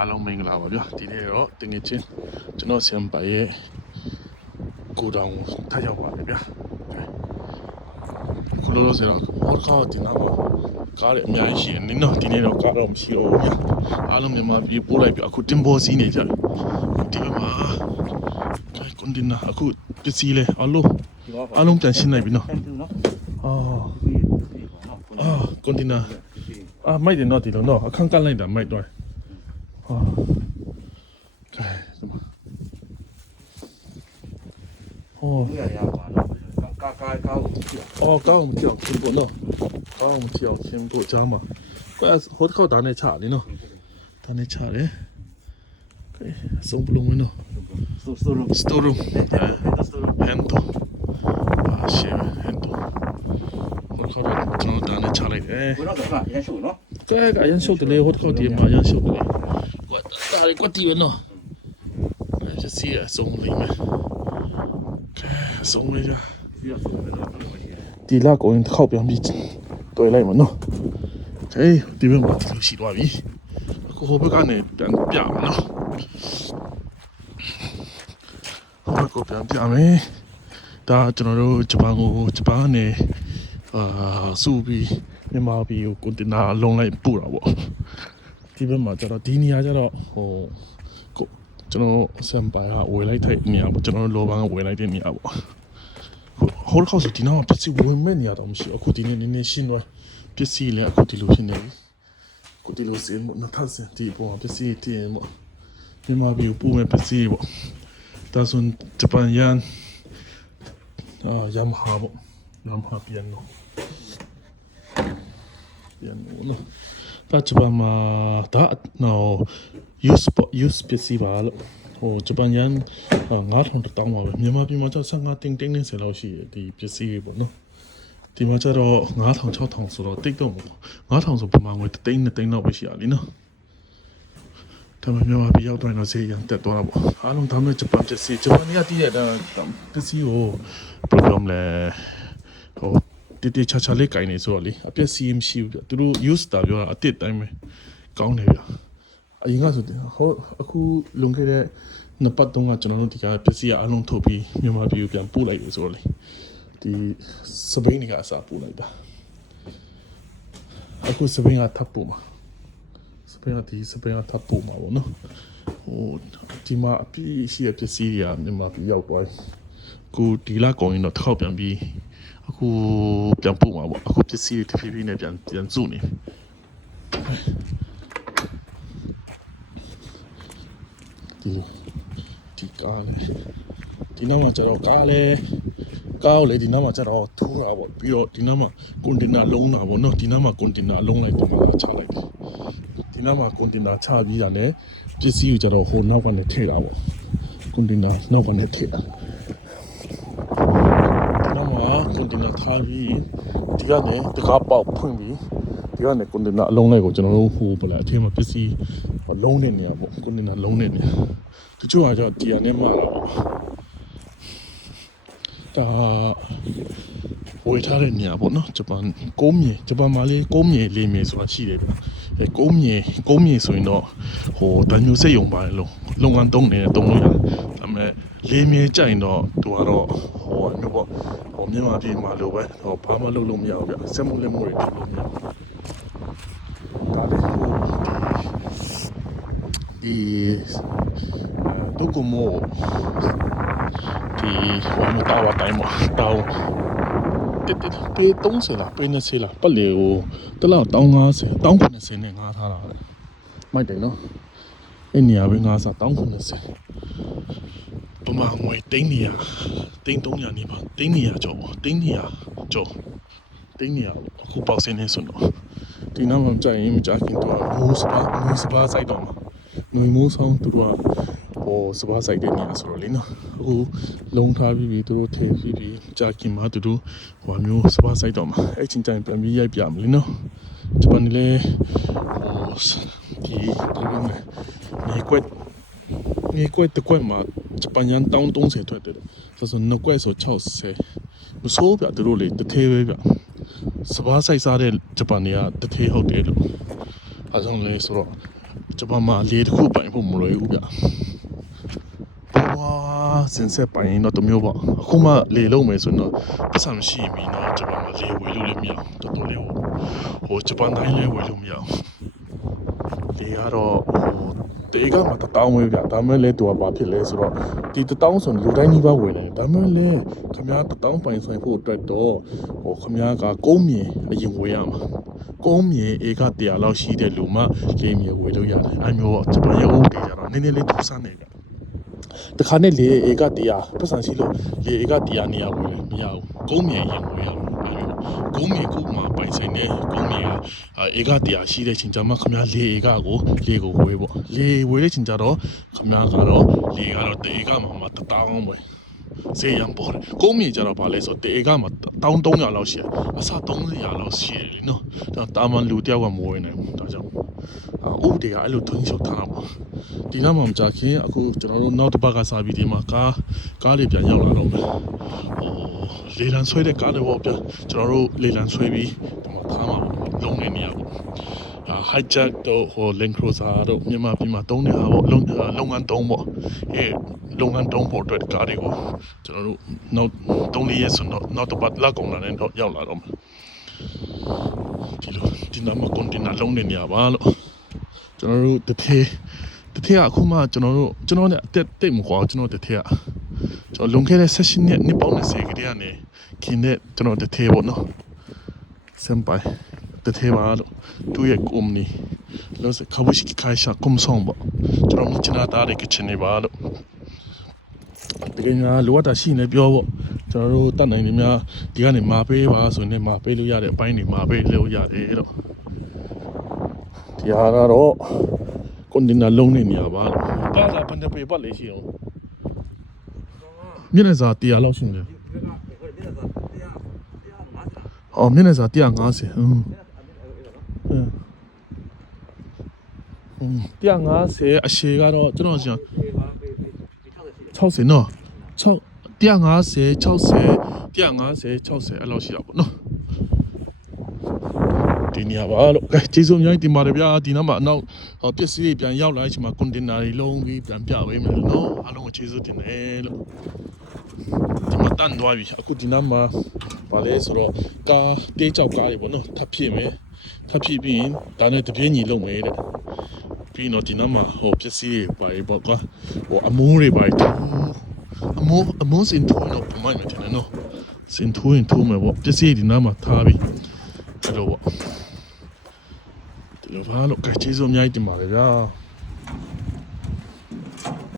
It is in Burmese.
အားလုံးမင်္ဂလာပါဗျာဒီနေ့တော့တငယ်ချင်းကျွန်တော်ဆမ်ပါရဲ့ကိုတောင်ထပ်ရောက်ပါတယ်ဗျာခုလိုဆိုတော့ဟောကားဒီနာမှာကားရအများကြီးရှိနေနော်ဒီနေ့တော့ကားတော့မရှိတော့ဘူးဗျာအားလုံးမြန်မာပြည်ပို့လိုက်ပြီအခုတင်ပေါ်စီးနေကြဒီမှာကွန်တင်နာအခုပစ္စည်းလဲအားလုံးပြန်ရှင်းလိုက်ပြီနော်ကွန်တင်နာမိုက်တယ်နော်ဒီလိုနော်အခန်းကန့်လိုက်တာမိုက်တော့高我们跳听过喏，高我们跳听过家嘛，怪好靠打那茶的喏，打那茶的，可以送不拢喏，storeroom，很多，是很多，好靠的，ကျွန်တော်打那茶来的，cái人手的嘞，好靠的嘛，人手的嘞，我打的我地喏，就是送里面，送回去。ဒီလာကိုရင်ခောက်ပြန်ပြီးတွေ့လိုက်မနော်ဟေးဒီဘက်မှာဒီလိုရှိသွားပြီအခုဟိုဘက်ကနေပြန်ပြမယ်နော်ဟိုဘက်ကိုပြန်ပြမယ်ဒါကျွန်တော်တို့ဂျပန်ကနေစုပြီးမြန်မာပြည်ကိုကွန်တင်နာလုံးလိုက်ပို့တာပေါ့ဒီဘက်မှာကျတော့ဒီနေရာကျတော့ဟိုကျွန်တော်စံပိုင်ကဝယ်လိုက်တဲ့နေရာပေါ့ကျွန်တော်တို့လောဘန်ကဝယ်လိုက်တဲ့နေရာပေါ့ဟိုခေါက်ဆိုဒီနောက်ပစ္စည်းဝင်မဲ့နေရတော့မရှိအခုဒီနေ့နည်းနည်းရှင်းသွားပစ္စည်းလည်းအခုဒီလိုဖြစ်နေပြီအခုဒီလိုစင်မနထဆန်ဒီပေါ်ပစ္စည်းတင်ပေါ့မြန်မာပြည်ပို့မဲ့ပစ္စည်းပေါ့ဒါဆိုဂျပန်ယန်ယမ်ဟာပေါ့ယမ်ဟာပြန်နော်နော်ဒါဂျပန်မှာဒါနော် use ပစ္စည်းပါလို့ဟိုဂျပန်ယန်9000တောင်းပါပဲမြန်မာပြည်မှာကျ15တင်းတင်း90လောက်ရှိတယ်ဒီပစ္စည်းတွေပေါ့နော်ဒီမှာကျတော့9000 6000ဆိုတော့တိတ်တော့မဟုတ်9000ဆိုပမာငွေ3သိန်း2သိန်းလောက်ပဲရှိရလीနော်ဒါမှမြန်မာပြည်ရောက်တော့ဈေးရန်တက်သွားတာပေါ့အားလုံးဒါမှဂျပန်ပစ္စည်းဂျပန်ကတည်းကပစ္စည်းကို problem လဲဟိုတိချာချာလေးကိုင်းနေဆိုတော့လေအပစ္စည်းမရှိဘူးပြသူတို့ use တာပြောတာအတစ်တိုင်းပဲကောင်းတယ်ဗျအရင်ကဆိုဟိုအခုလုံခဲ့တဲ့နှစ်ပတ်တုန်းကကျွန်တော်တို့ဒီကပစ္စည်းအလုံးထုတ်ပြီးမြန်မာပြည်ကိုပြန်ပို့လိုက်ပြီဆိုတော့လေဒီစပိန်ကအစားပို့လိုက်တာအခုစပိန်ကထပ်ပို့မှာစပိန်ကထပ်ပို့မှာပေါ့နော်ဟိုဒီမှာအပြည့်ရှိတဲ့ပစ္စည်းတွေကမြန်မာပြည်ရောက်သွားပြီအခုဒီလကုန်ရင်တော့ထောက်ပြန်ပြီးအခုပြန်ပို့မှာပေါ့အခုပစ္စည်းတွေတဖြည်းဖြည်းနဲ့ပြန်စုနေဒီကားလေဒီနောက်မှာကျတော့ကားကိုလေဒီနောက်မှာကျတော့ထိုးတာပေါ့ပြီးတော့ဒီနောက်မှာကွန်တင်နာလုံးတာပေါ့နော်ဒီနောက်မှာကွန်တင်နာအလုံးလိုက်ဒီမှာချလိုက်ဒီနောက်မှာကွန်တင်နာချပြီးတာနဲ့ပစ္စည်းကိုကျတော့ဟိုနောက်ကနေထည့်တာပေါ့ကွန်တင်နာနောက်ကနေထည့်တာဒီနောက်မှာကွန်တင်နာထားပြီးဒီကနေတကားပေါက်ဖွင့်ပြီးဒီကနေကွန်တင်နာအလုံးလိုက်ကိုကျွန်တော်တို့ဟိုဗလာအထင်းမှာပစ္စည်းလုံးနေနေရပေါ့ကွန်တင်နာလုံးနေနေတချို့ကကျတော့ဒီကနေမှာတော့ဒါဝေထားတဲ့နေရာပေါ့နော်ဂျပန်မှာလေးကုန်းမြေလေးမြေဆိုတာရှိတယ်ဗျအဲကုန်းမြေဆိုရင်တော့ဟိုတန်ညိုစိတ်ယုံပါတယ်လို့လုပ်ငန်းတုံးနေတုံးလို့ရတယ်ဒါပေမဲ့လေးမြေကြိုင်တော့သူကတော့ဟိုမျိုးပေါ့ဟိုမြန်မာပြည်မှာလိုပဲဟိုဘာမှလုပ်လို့မရဘူးဗျစက်မှုလက်မှုတွေလုပ်လို့မရဘူးဒါလေးဒီဒုက္ကမိုဒီဟိုမတော်တိုင်းမတော်ပေ30လားပေ20လားပတ်လေဟိုတလောက်150 190နဲ့ငါထားတာမိုက်တယ်နော်အဲ့နေရာပဲငါစား190ပမာငွေ300နေပါ300ကျော်300အခုပေါက်စင်းနေဆိုတော့ဒီနောက်မှကြာရင်မကြာခင်တော့မိုးစပါစိုက်တော့မှာຫນွေမိုးဆောင်သူတို့ကဟိုစပါးစိုက်တဲ့နေရာဆိုတော့လေနော်အခုလုံးထားပြီးသူတို့ထည့်ပြီးကြာခင်မှာသူတို့ဟိုမျိုးစပါးစိုက်တော့မှာအဲ့ချင်းတိုင်းပြန်ပြီးရိုက်ပြမလို့နော်ဂျပန်လေဟိုဒီလိုမျိုးနေကွက်တကွက်မှာဂျပန်ရန်တောင်း30ထွက်တယ်ဆိုနှစ်ကွက်ဆို60မစိုးပြသူတို့လေတထဲပဲပြစပါးစိုက်စားတဲ့ဂျပန်တွေကတထဲဟုတ်တယ်လို့အဲကြောင့်လေဆိုတော့ ဂျပန်မှာလေတစ်ခုပိုင်ဖို့မလွယ်ဘူးဗျဝါစင်ဆက်ပိုင်ရင်တော့တမျိုးပေါ့အခုမှလေလုံးမယ်ဆိုတော့ပတ်စံမရှိပြီเนาะဂျပန်မှာလေဝယ်လို့လည်းမရအောင်တော်တော်လေးဟိုဂျပန်တိုင်းလည်းဝယ်လို့မရအောင်လေကတော့တေကမှာတောင်းဝေးဗျဒါမှလည်းသူကဘာဖြစ်လဲဆိုတော့ဒီတောင်းဆိုလူတိုင်းနှိပါဝယ်တယ်ဒါမှလည်းခမည်းတောင်းပိုင်ဆိုင်ဖို့အတွက်တော့ခမည်းကကုန်းမြေအရင်ဝယ်ရမှာကုန်းမြေဧက100လောက်ရှိတဲ့လူမှလေမြေဝယ်လို့ရတယ်အဲမျိုးပေါ့ဂျပန်ရဲ့ဥပဒေကြတော့နည်းနည်းလေးထူးဆန်းနေကြတခါနဲ့လေဧက100ပတ်စံရှိလို့လေဧက100နေရာဝယ်လည်းမရဘူးကုန်းမြေရင်ဝယ်ရမှာအဲမျိုးကုန်းမြေခုမှပိုင်ဆိုင်တဲ့ကုန်းမြေကဧက100ရှိတဲ့ချိန်ကျမှခမည်းလေဧကကိုလေကိုဝယ်ပေါ့လေဝယ်တဲ့ချိန်ကျတော့ခမည်းကတော့လေကတော့တေဧကမှာ1000ပဲဈေးရံပေါ်တယ်ကုန်းမြေကျတော့ဗာလဲဆိုတေဧကမှာ1300လောက်ရှိတယ်အစ300လောက်ရှိတယ်လीနော်ဒါတာမန်လူတယောက်ကမဝယ်နိုင်ဘူးဒါကြောင့်ဥပဒေကအဲ့လိုတွင်းချုပ်ထားတာပေါ့ဒီနောက်မှာမကြခင်အခုကျွန်တော်တို့နောက်တစ်ပတ်ကစားပြီးဒီမှာကားတွေပြန်ရောက်လာတော့မယ်လေလံဆွဲတဲ့ကားတွေပေါ့ဗျာကျွန်တော်တို့လေလံဆွဲပြီးဒီမှာထားမှာပေါ့လုံးနေနေရပေါ့hijack တော့Land Cruiser တော့မြန်မာပြည်မှာတုံးနေတာပေါ့လုပ်ငန်းတုံးပေါ့လုပ်ငန်းတုံးဖို့အတွက်ကားတွေကိုကျွန်တော်တို့နောက်3-4ရက်ဆိုတော့နောက်တစ်ပတ်လောက်ကုန်လာတဲ့တော့ရောက်လာတော့မယ်ဒီနားမှာကွန်တိနာလုံးနေနေရပါလို့ကျွန်တော်တို့တထေးကအခုမှကျွန်တော်နဲ့အတက်တိတ်မကွာကျွန်တော်တထေးကကျွန်တော်လွန်ခဲ့တဲ့16နှစ်ပေါင်း20ကတည်းကနေခင်တဲ့ကျွန်တော်တထေးပေါ့နော်စမ်ပိုင်တထေးပါလို့သူ့ရဲ့ကုမ္ပဏီလို့ဆို株式会社コムソンပေါ့ကျွန်တော်မြချနာသားတွေကချင်နေပါလို့တကယ်များလိုအပ်တာရှိနေပြောပေါ့ကျွန်တော်တို့တတ်နိုင်နေများဒီကနေမာပေးပါဆိုရင်မာပေးလို့ရတဲ့အပိုင်းတွေမာပေးလို့ရတယ်တော့ဒီဟာကတော့ကွန်တိနာလုံးနေနေရပါလို့ကားကဘယ်နှပေပတ်လေးရှိအောင်မြင့်နေစား100လောက်ရှိနေတယ်မြင့်နေစား150150အရှည်ကတော့ကျွန်တော်想60နော်150 60အဲ့လောက်ရှိတာပေါ့နော်ဒီနေရာပါလို့ကဲကျေးဇူးအများကြီးတင်ပါတယ်ဗျာဒီနောက်မှာအနောက်ပစ္စည်းတွေပြန်ရောက်လာတဲ့အချိန်မှာကွန်တိန်နာတွေလုံးပြီးပြန်ပြပေးမယ်နော်အားလုံးကိုကျေးဇူးတင်တယ်လို့ဒီမှာတန်သွားပြီအခုဒီနောက်မှာဗာလဲဆိုတော့ကားတေးကြောက်ကားတွေပေါ့နော်ထပ်ဖြစ်မယ်ထပ်ဖြစ်ပြီးရင်ဒါနဲ့တပြင်းညီလုံးမယ်တဲ့ပြီးတော့ဒီနောက်မှာပစ္စည်းတွေပါပေါ့ကွာအမိုးတွေပါတူအမိုးစင်ထိုးတော့ပုံမှန်မယ်တဲ့နော်စင်ထိုးရင်ထိုးမယ်ပေါ့ပစ္စည်းဒီနောက်မှာထားပြီးအဲ့လိုပေါ့ဒီလိုပါလို့ကျေးဇူးအများကြီးတင်ပါတယ်ဗျာ